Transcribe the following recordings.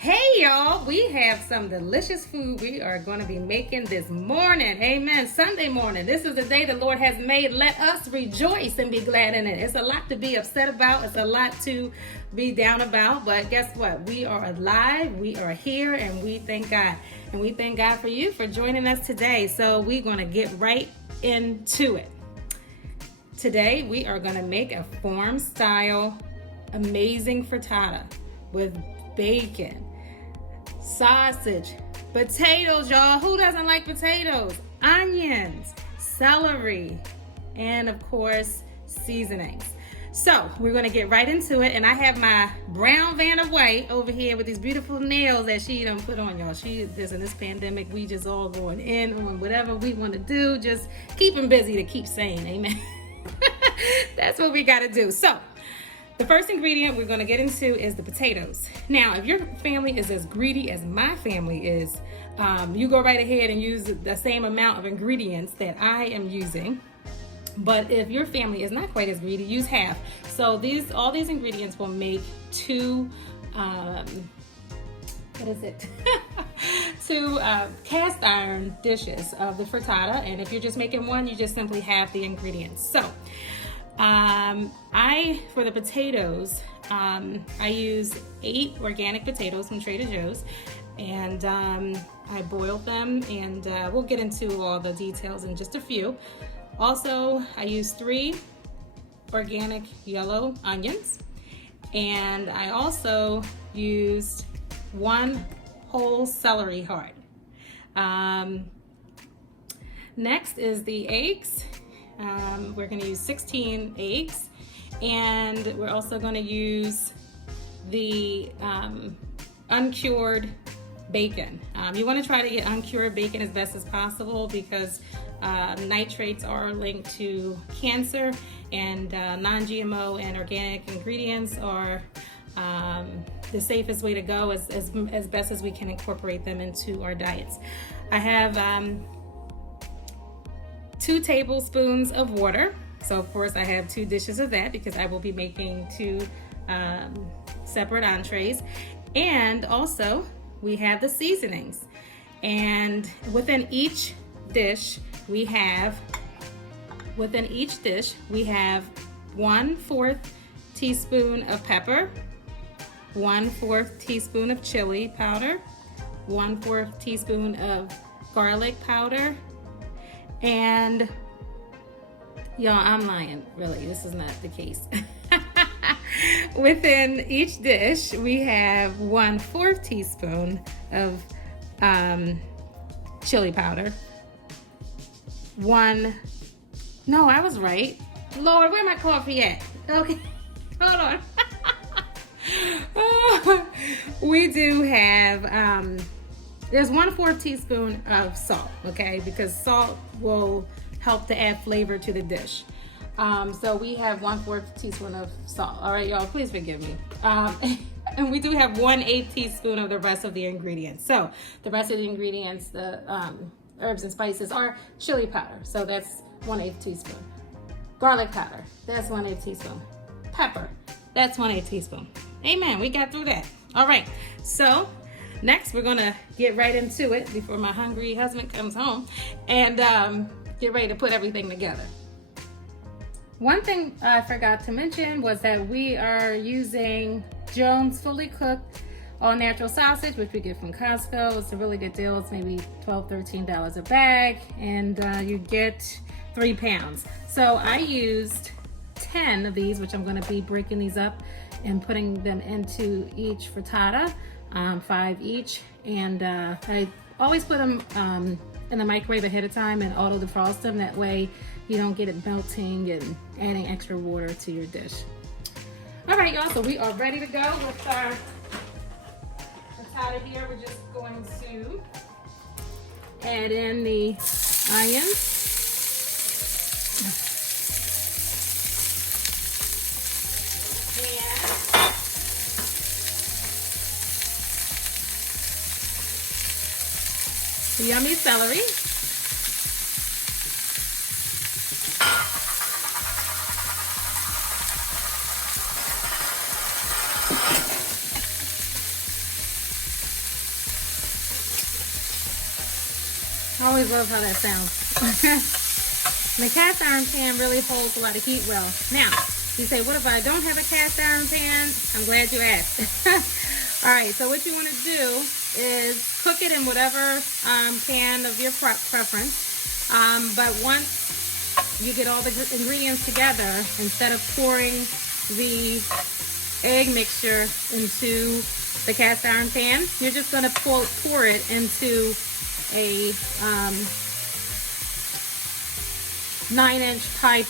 Hey y'all, we have some delicious food we are going to be making this morning. Amen. Sunday morning. This is the day the Lord has made. Let us rejoice and be glad in it. It's a lot to be upset about. It's a lot to be down about. But guess what? We are alive. We are here and we thank God. And we thank God for you for joining us today. So we're going to get right into it. Today we are going to make a farm style amazing frittata with bacon, sausage, potatoes, y'all. Who doesn't like potatoes? Onions, celery, and of course, seasonings. So we're going to get right into it. And I have my brown Vanna White over here with these beautiful nails that she done put on, y'all. She just in this pandemic, we just all going in on whatever we want to do. Just keep them busy to keep sane. Amen. That's what we got to do. So the first ingredient we're going to get into is the potatoes. Now, if your family is as greedy as my family is, you go right ahead and use the same amount of ingredients that I am using. But if your family is not quite as greedy, use half. So all these ingredients will make two cast iron dishes of the frittata. And if you're just making one, you just simply have the ingredients. So for the potatoes, I use 8 organic potatoes from Trader Joe's, and I boiled them, and we'll get into all the details in just a few. Also, I used 3 organic yellow onions, and I also used 1 whole celery heart. Next is the eggs. We're going to use 16 eggs, and we're also going to use the uncured bacon. You want to try to get uncured bacon as best as possible because nitrates are linked to cancer, and non-GMO and organic ingredients are the safest way to go as best as we can incorporate them into our diets. I have 2 tablespoons of water. So of course I have 2 dishes of that because I will be making 2 separate entrees. And also we have the seasonings. And within each dish we have 1/4 teaspoon of pepper, 1/4 teaspoon of chili powder, 1/4 teaspoon of garlic powder, and y'all, I'm lying, really, this is not the case. Within each dish, we have 1/4 teaspoon of chili powder. No, I was right. Lord, where my coffee at? Okay, hold on. We do have, there's 1/4 teaspoon of salt, okay? Because salt will help to add flavor to the dish. So we have 1/4 teaspoon of salt. All right, y'all, please forgive me. And we do have 1/8 teaspoon of the rest of the ingredients. So the rest of the ingredients, the herbs and spices, are chili powder. So that's 1/8 teaspoon. Garlic powder, that's 1/8 teaspoon. Pepper, that's 1/8 teaspoon. Amen, we got through that. All right, so next we're gonna get right into it before my hungry husband comes home and get ready to put everything together. One thing I forgot to mention was that we are using Jones fully cooked all natural sausage, which we get from Costco. It's a really good deal. It's maybe $12, $13 a bag, and you get 3 pounds. So I used 10 of these, which I'm gonna be breaking these up and putting them into each frittata, 5 each. And I always put them in the microwave ahead of time and auto defrost them. That way you don't get it melting and adding extra water to your dish. All right, y'all, so we are ready to go with our frittata here. We're just going to add in the onions. The yummy celery. I always love how that sounds. The cast iron pan really holds a lot of heat well. Now, you say, what if I don't have a cast iron pan? I'm glad you asked. All right, so what you want to do is cook it in whatever pan of your preference. But once you get all the ingredients together, instead of pouring the egg mixture into the cast iron pan, you're just going to pour it into a 9-inch pie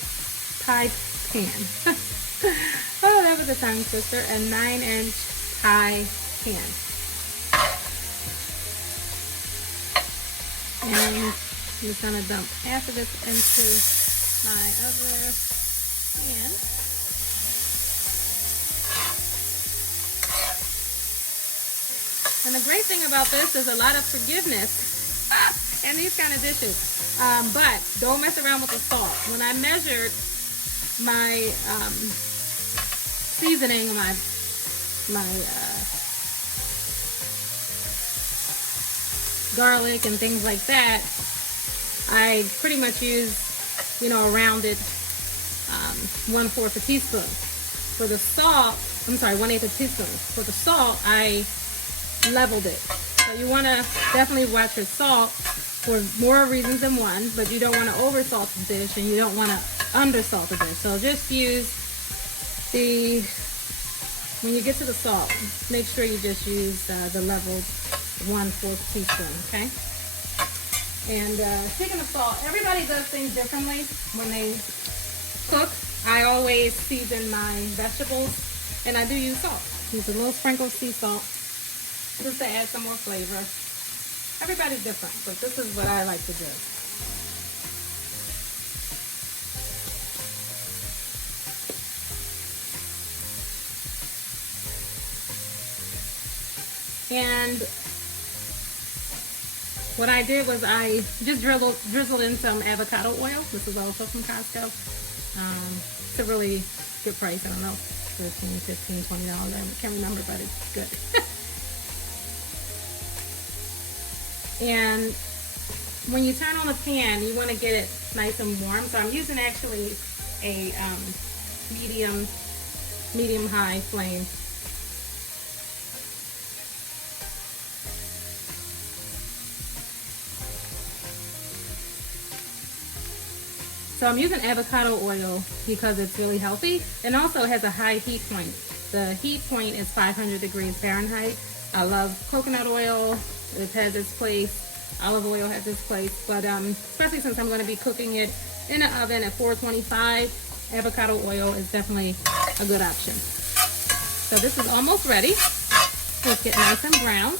pan. Oh, that was a tongue twister. A 9-inch pie pan. And I'm just gonna dump half of this into my other pan. And the great thing about this is a lot of forgiveness and these kind of dishes. But don't mess around with the salt. When I measured my seasoning, my garlic and things like that, I pretty much use, a rounded 1/4 a teaspoon. For the salt, 1/8 a teaspoon. For the salt, I leveled it. So you want to definitely watch your salt for more reasons than one, but you don't want to over salt the dish and you don't want to under salt the dish. So just use when you get to the salt, make sure you just use the leveled 1/4 teaspoon, okay? And speaking of salt, everybody does things differently when they cook. I always season my vegetables, and I do use salt. Use a little sprinkle of sea salt just to add some more flavor. Everybody's different, but this is what I like to do. And what I did was I just drizzled in some avocado oil. This is also from Costco. It's a really good price. I don't know, $13, $15, $20. I can't remember, but it's good. And when you turn on the pan, you want to get it nice and warm. So I'm using actually a medium-high flame. So I'm using avocado oil because it's really healthy and also has a high heat point. The heat point is 500 degrees Fahrenheit. I love coconut oil. It has its place. Olive oil has its place. But especially since I'm going to be cooking it in the oven at 425, avocado oil is definitely a good option. So this is almost ready. Let's get nice and brown.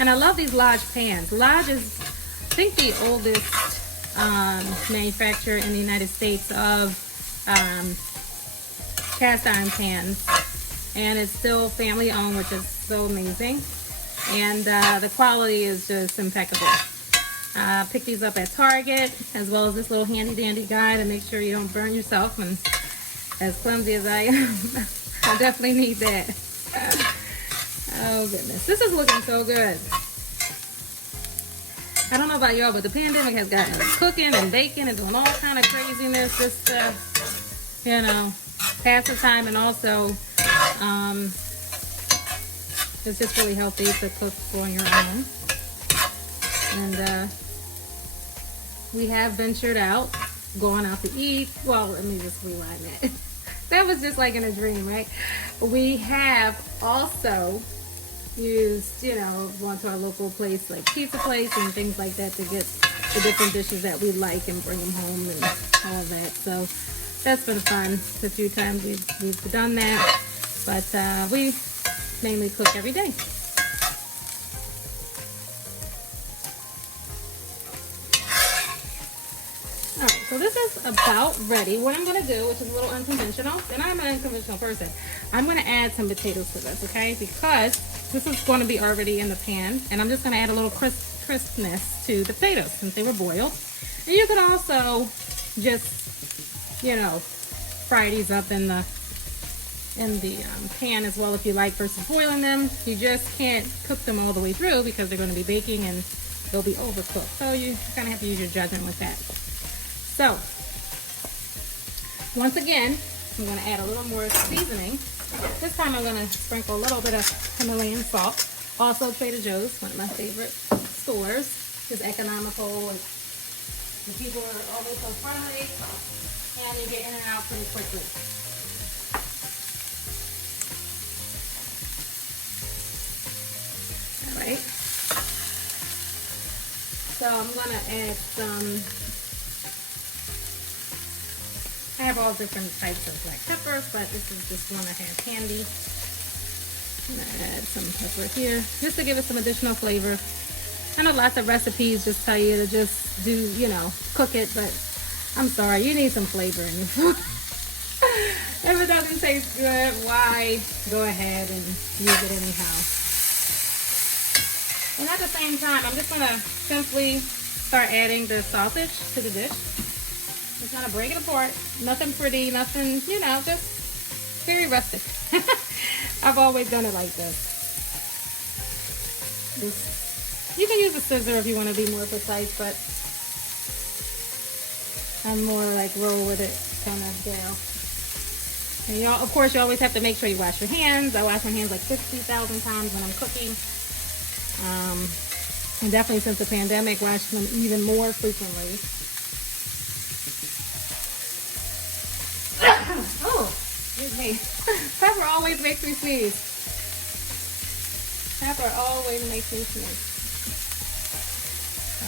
And I love these Lodge pans. Lodge is, I think, the oldest manufacturer in the United States of cast iron pans. And it's still family owned, which is so amazing. And the quality is just impeccable. Pick these up at Target, as well as this little handy dandy guide to make sure you don't burn yourself. And as clumsy as I am, I definitely need that. Oh goodness, this is looking so good. I don't know about y'all, but the pandemic has gotten us cooking and baking and doing all kind of craziness just to, pass the time. And also, it's just really healthy to cook for your own. And we have ventured out, going out to eat. Well, let me just rewind that. That was just like in a dream, right? We have also used, going to our local place like pizza place and things like that to get the different dishes that we like and bring them home and all that. So that's been fun. A few times we've done that, but we mainly cook every day. Alright, so this is about ready. What I'm going to do, which is a little unconventional, and I'm an unconventional person, I'm going to add some potatoes to this, okay? Because this is going to be already in the pan, and I'm just going to add a little crispness to the potatoes since they were boiled. And you could also just, you know, fry these up in the pan as well if you like versus boiling them. You just can't cook them all the way through because they're going to be baking and they'll be overcooked. So you kind of have to use your judgment with that. So once again, I'm going to add a little more seasoning. This time I'm going to sprinkle a little bit of Himalayan salt. Also Trader Joe's, one of my favorite stores. It's economical. The people are always so friendly and you get in and out pretty quickly. Alright. So I'm going to add some, I have all different types of black peppers, but this is just one I have handy. I'm going to add some pepper here, just to give it some additional flavor. I know lots of recipes just tell you to just do, you know, cook it, but I'm sorry, you need some flavor in your food. If it doesn't taste good, why go ahead and use it anyhow? And at the same time, I'm just going to simply start adding the sausage to the dish. Just kind of break it apart. Nothing pretty, nothing, you know, just very rustic. I've always done it like this. You can use a scissor if you want to be more precise, but I'm more like roll with it kind of gal. And you, of course, you always have to make sure you wash your hands. I wash my hands like 50,000 times when I'm cooking. And definitely since the pandemic, wash them even more frequently. Oh, excuse me. Pepper always makes me sneeze. Pepper always makes me sneeze.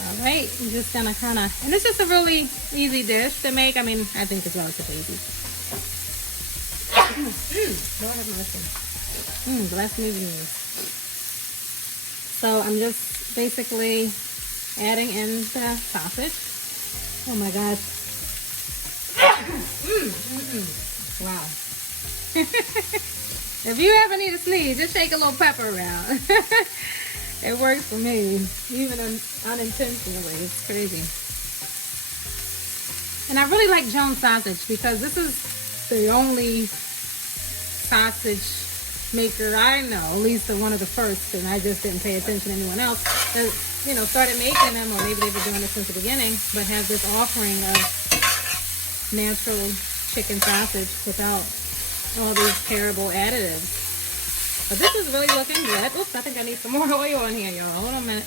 All right, I'm just gonna kind of, and it's just a really easy dish to make. I mean, I think it's relatively easy. Lord have mercy. Bless me, Jesus. So I'm just basically adding in the sausage. Oh my God. Wow. If you ever need a sneeze, just shake a little pepper around. It works for me, even unintentionally. It's crazy. And I really like Jones sausage because this is the only sausage maker I know, at least one of the first, and I just didn't pay attention to anyone else, that, you know, started making them, or maybe they've been doing it since the beginning, but have this offering of natural chicken sausage without all these terrible additives. But this is really looking good. Oops, I think I need some more oil in here, y'all. Hold on a minute.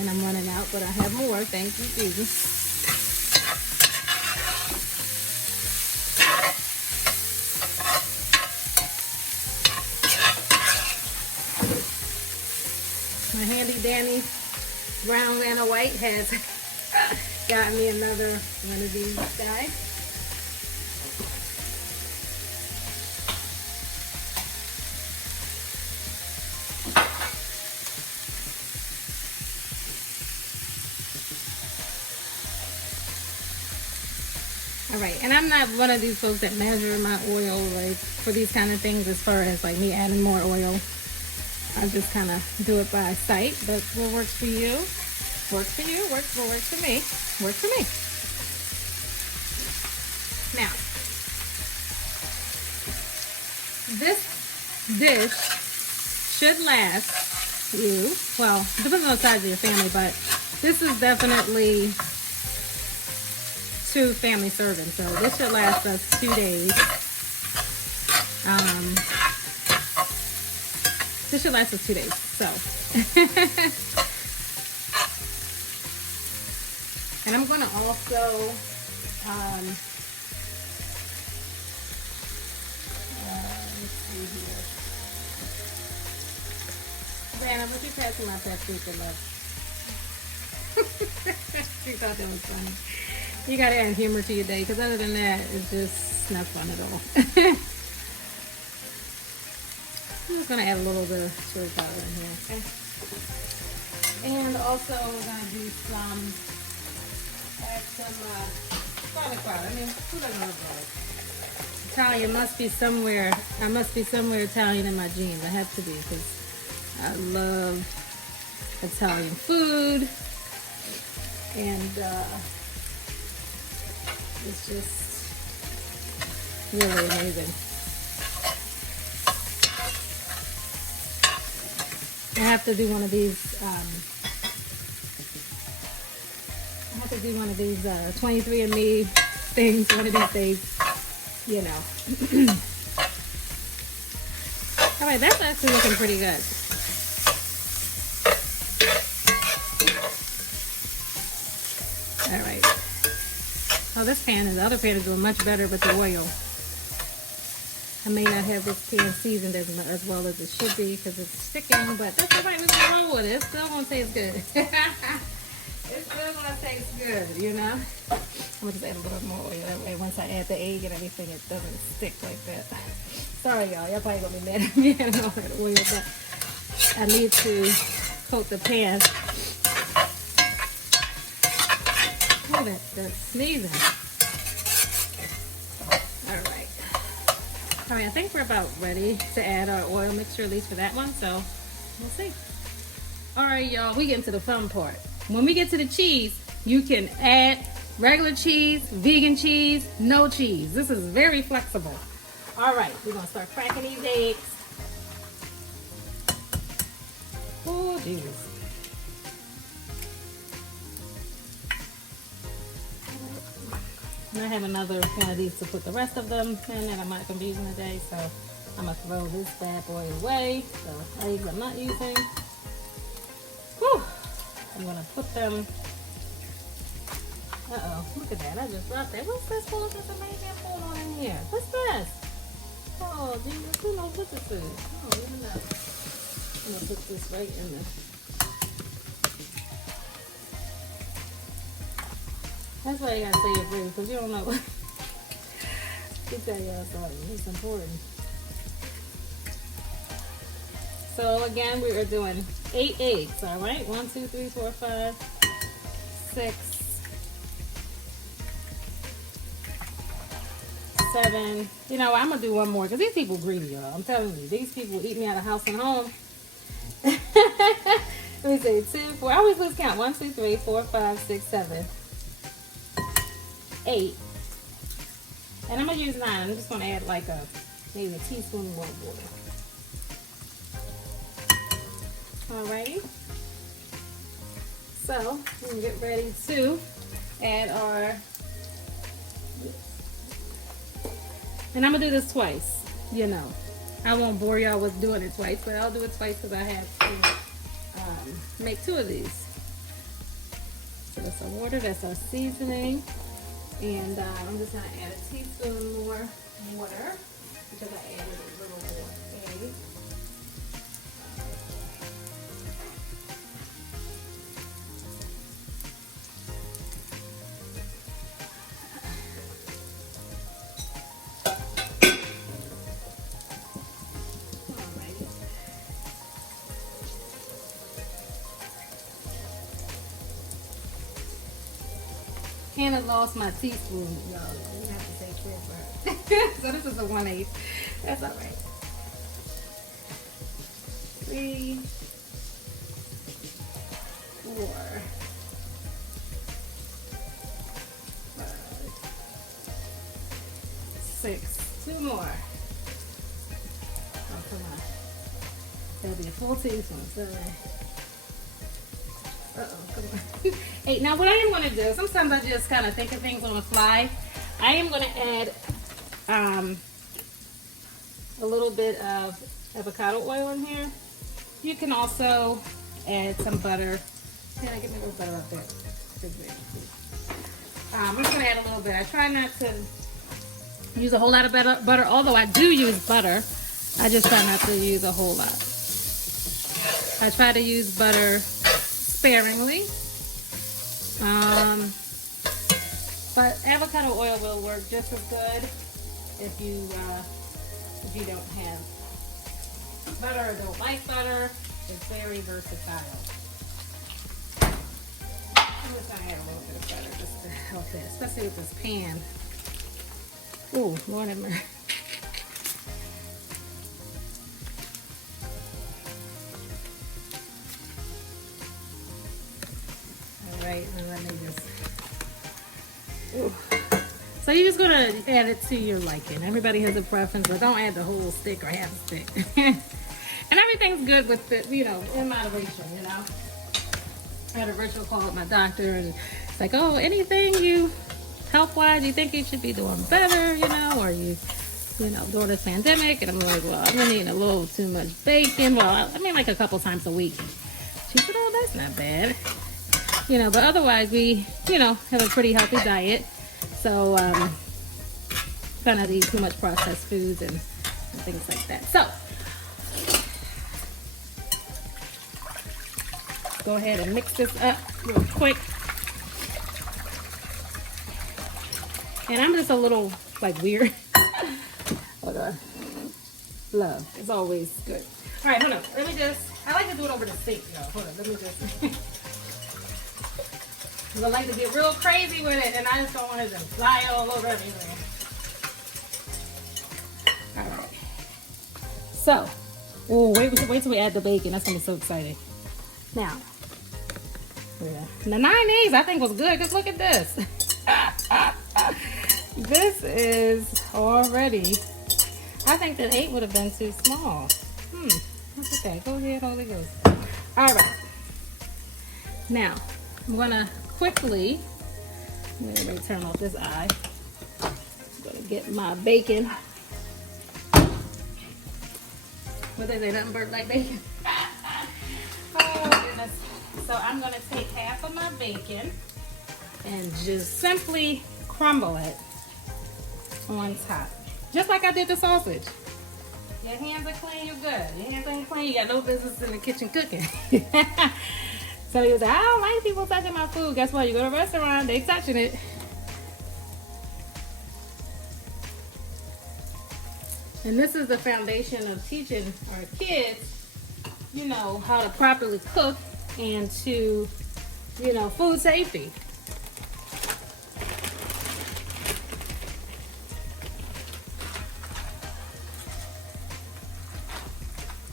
And I'm running out, but I have more. Thank you, Jesus. My handy dandy brown and a white has got me another one of these guys. All right, and I'm not one of these folks that measure my oil like for these kind of things as far as like me adding more oil. I just kind of do it by sight, but what works for you, works for you, what works for me, works for me. Now, this dish should last you, well, it depends on the size of your family, but this is definitely 2 family servings, so this should last us 2 days. This should last us 2 days, so. And I'm gonna also, let's see here. Brianna, would you pass me my paprika, love? She thought that was funny. You gotta add humor to your day, because other than that, it's just not fun at all. I'm just gonna add a little bit of chili powder in here, okay? And also we're gonna do add some garlic powder. I mean, who doesn't love garlic? Italian must be somewhere. I must be somewhere Italian in my genes. I have to be, because I love Italian food. And it's just really amazing. I have to do one of these. I have to do one of these 23andMe things one of these days. You know. All right, that's actually looking pretty good. All right. Oh, this pan and the other pan is doing much better with the oil. I may not have this pan seasoned as well as it should be because it's sticking, but that's all right. We're gonna roll with it. It's still gonna taste good. It's still gonna taste good, you know. I'm gonna just add a little more oil. That way, once I add the egg and everything, it doesn't stick like that. Sorry, y'all. Y'all probably gonna be mad at me and all that oil, but I need to coat the pan. Oh, that's sneezing. All right. All right, I think we're about ready to add our oil mixture, at least for that one, so we'll see. All right, y'all, we get into the fun part. When we get to the cheese, you can add regular cheese, vegan cheese, no cheese. This is very flexible. All right, we're gonna start cracking these eggs. Oh, Jesus. And I have another one of these to put the rest of them in that I'm not going to be using today, so I'm going to throw this bad boy away. The eggs I'm not using. Whew. I'm going to put them. Uh-oh, look at that. I just dropped that. What's this for? There's a amazing food on in here. What's this? Oh, Jesus, who knows what this is? Oh, I don't know. I'm going to put this right in there. That's why you gotta say it brief, because you don't know. Let me tell y'all something. It's important. So again, we are doing 8 eggs, all right? 1, 2, 3, 4, 5, 6, 7. You know, I'm gonna do one more because these people greedy, y'all. I'm telling you, these people eat me out of house and home. Let me say 2, 4. I always lose count. 1, 2, 3, 4, 5, 6, 7. 8, and I'm gonna use 9. I'm just gonna add like maybe a teaspoon more water. Alrighty, so we're gonna get ready to add our, and I'm gonna do this twice. You know, I won't bore y'all with doing it twice, but I'll do it twice because I have to make 2 of these. So that's our water, that's our seasoning. And I'm just going to add a teaspoon more water because I added a little more egg. Alrighty. Hannah lost my teaspoon, y'all. You have to take care of her. So this is a 1/8. That's all right. 3, 4, 5, 6. 2 more. Oh, come on. That'll be a full teaspoon. Sorry. Uh-oh, come on. 8. Now what I am going to do, sometimes I just kind of think of things on the fly. I am going to add a little bit of avocado oil in here. You can also add some butter. Yeah, give me a little butter up there. I'm just going to add a little bit. I try not to use a whole lot of butter, although I do use butter. I just try not to use a whole lot. I try to use butter sparingly, but avocado oil will work just as good if you don't have butter or don't like butter. It's very versatile. I'm just gonna add a little bit of butter just to help it, especially with this pan. Ooh, Lord have mercy. right? And let me just. Ooh. So you're just gonna add it to your liking. Everybody has a preference, but don't add the whole stick or half a stick. And everything's good with the, you know, in moderation, you know. I had a virtual call with my doctor, and it's like, oh, anything you health-wise you think you should be doing better, you know, or you know, during this pandemic. And I'm like, well, I've been eating a little too much bacon. Well, I mean, like a couple times a week. She said, oh, that's not bad. You know, but otherwise we, you know, have a pretty healthy diet. So, try not to eat too much processed foods and things like that. So, go ahead and mix this up real quick. And I'm just a little, like, weird. Hold on. Love. It's always good. All right, hold on. Let me just, I like to do it over the sink, y'all. Hold on. Let me just. I like to get real crazy with it, and I just don't want it to fly all over everything. All right. So, oh, wait till we add the bacon. That's going to be so exciting. Now, the 9 eggs I think was good, because look at this. This is already, I think that 8 would have been too small. That's okay. Go ahead, Holy Ghost. All right. Now, I'm going to quickly, let me turn off this eye. I'm going to get my bacon. What they say, nothing burnt like bacon. Oh, goodness. So I'm going to take half of my bacon and just simply crumble it on top. Just like I did the sausage. Your hands are clean, you're good. Your hands ain't clean, you got no business in the kitchen cooking. So he was like, I don't like people touching my food. Guess what? You go to a restaurant, they touching it. And this is the foundation of teaching our kids, you know, how to properly cook and to, you know, food safety.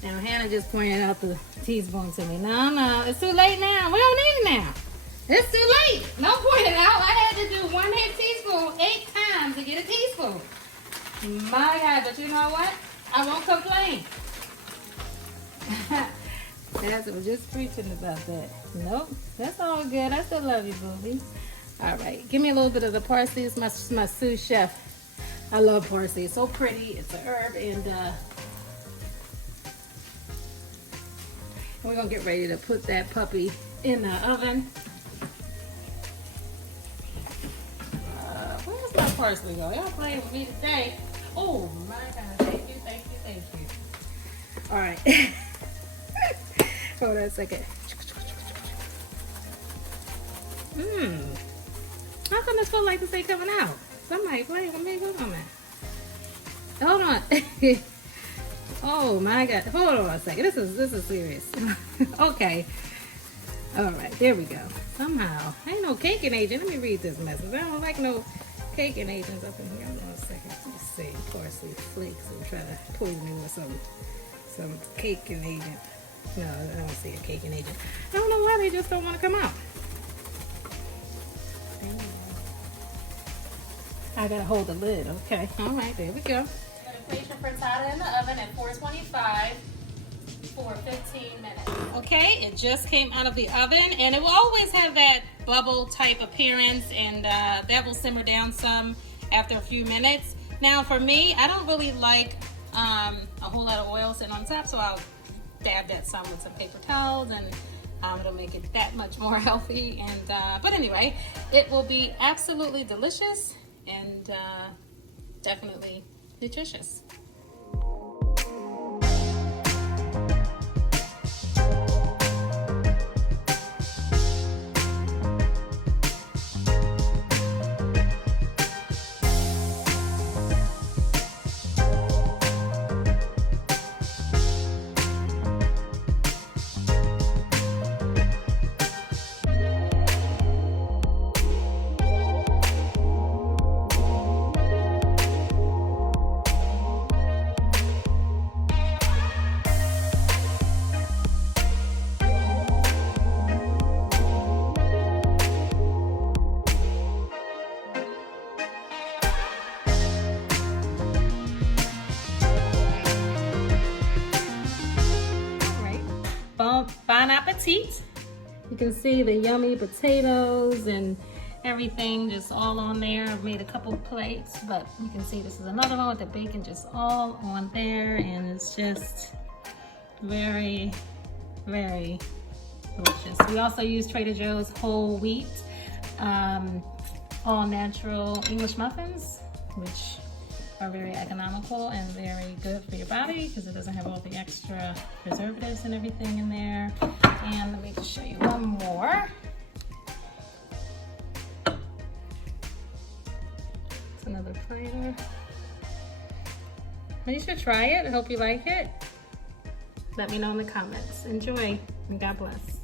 Now, Hannah just pointed out the teaspoon to me. No, it's too late now. We don't need it now. It's too late. No pointing out. I had to do 1 head teaspoon 8 times to get a teaspoon. My God, but you know what? I won't complain. That's what we're just preaching about that. Nope, that's all good. I still love you, booby. All right, give me a little bit of the parsley. It's my sous chef. I love parsley. It's so pretty. It's an herb, and we're gonna get ready to put that puppy in the oven. Where's my parsley go? Y'all playing with me today. Oh my God, thank you. All right. Hold on a second. How come this feel like this ain't coming out? Somebody playing with me. Hold on, man. Hold on. Oh my God. Hold on a second. This is serious. Okay. All right. There we go. Somehow. Ain't no caking agent. Let me read this message. I don't like no caking agents up in here. Hold on a second. Let's see. Parsley flakes and try to poison me with some caking agent. No, I don't see a caking agent. I don't know why they just don't want to come out. I gotta hold the lid. Okay. All right. There we go. I'm gonna place your frittata in the oven at 425 for 15 minutes. Okay. It just came out of the oven, and it will always have that bubble type appearance, and that will simmer down some after a few minutes. Now, for me, I don't really like a whole lot of oil sitting on top, so I'll dab that some with some paper towels, and it'll make it that much more healthy. And but anyway, it will be absolutely delicious and definitely nutritious. petite. You can see the yummy potatoes and everything just all on there. I've made a couple plates, but you can see this is another one with the bacon just all on there, and it's just very, very delicious. We also use Trader Joe's whole wheat, all natural English muffins, which are very economical and very good for your body because it doesn't have all the extra preservatives and everything in there. And let me just show you one more. It's another platter. Well, you should try it. I hope you like it. Let me know in the comments. Enjoy and God bless.